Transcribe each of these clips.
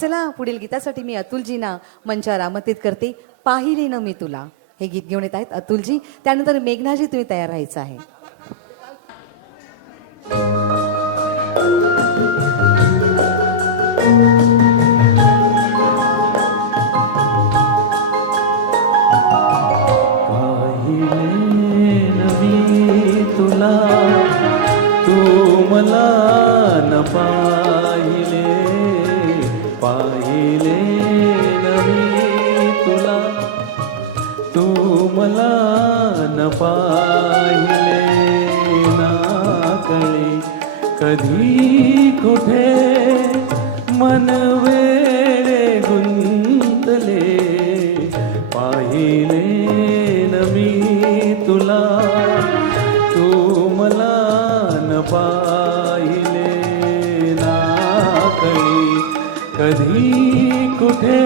चला पुढील गीतासाठी मी अतुलजींना मंचावर आमंत्रित करते. पाहिले न मी तुला हे गीत घेऊन येत आहेत अतुलजी. त्यानंतर मेघनाजी तुम्ही तयार राहायचं आहे. तुला तू मला न पाहिले पाहिले न मी तुला तू मला न पाहिले ना कळे कधी कुठे मन वेडे गुंतले पाहिले न मी तुला तू मला न पाहिले ना कळे कधी कुठे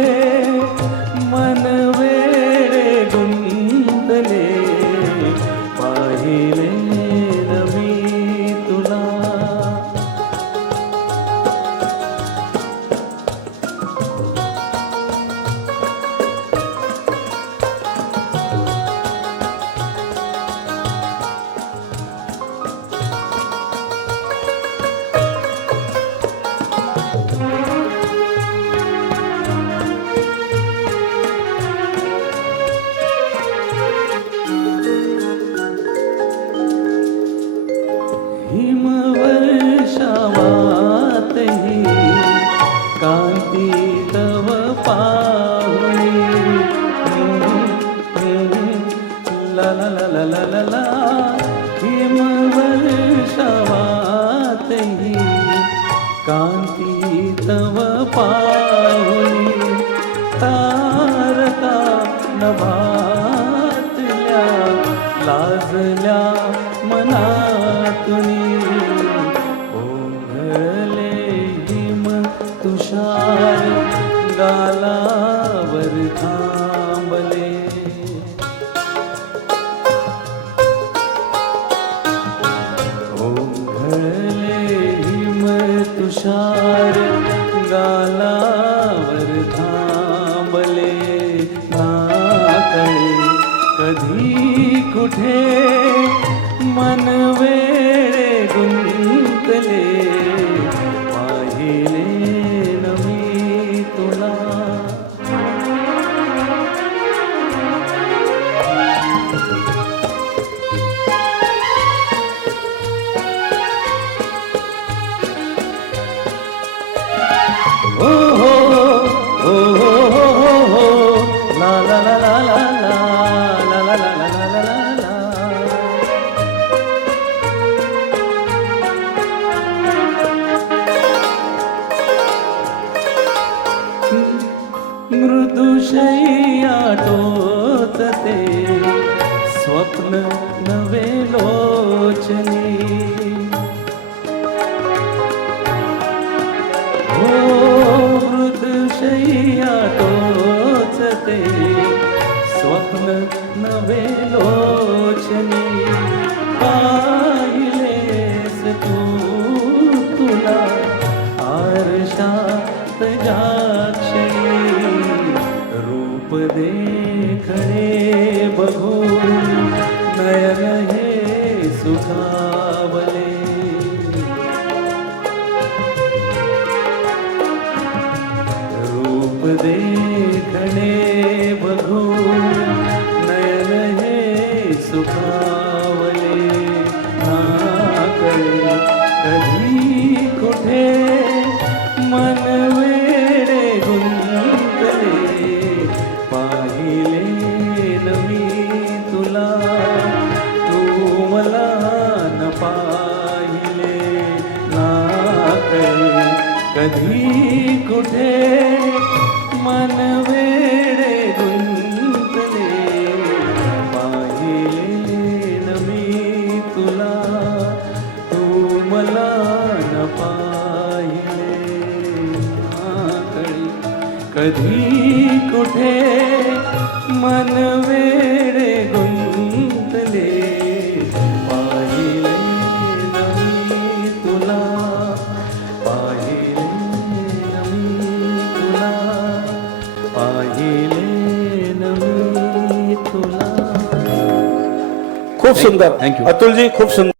मन वेडे गुंतले पाहिले न मी तुला हिमवर्षावातही कांती तव पाहुणी ला ला ला ला ला ला ला हिमवर्षावातही कांती तव पाहुणी तारका नभातल्या लाजल्या मनातुनी ओंघळले हिम तुषार गालावर थांबले ओंघळले हिम तुषार गालावर थांबले ना कळे कधी कुठे मन वेडे गुंतले पाहिले न मी तुला ओ हो ओ हो हो हो हो ला ला ला ला ला ला ला ला ला ला ला ला मृदुशय्या टोचते स्वप्न नवे लोचनी हो मृदुशय्या टोचते स्वप्न नवे लोचनी पाहिलेस तू तुला आरशात जाक्षणी रूप देखणे बघून नयन हे सुखावले रूप देखणे बघून नयन हे सुखावले ना कळे कधी कुठे मन वेडे गुंतले पाहिले न मी तुला तू मला न पाहिले ना कळे कधी कुठे मन वेडे गुंतले पाहिले न मी तुला तू मला न पाहिले ना कळे कधी कुठे मन वेडे गुंतले पाहिले न मी तुला पाहिले न मी खूप सुंदर थँक्यू. अतुलजी, खूप सुंदर.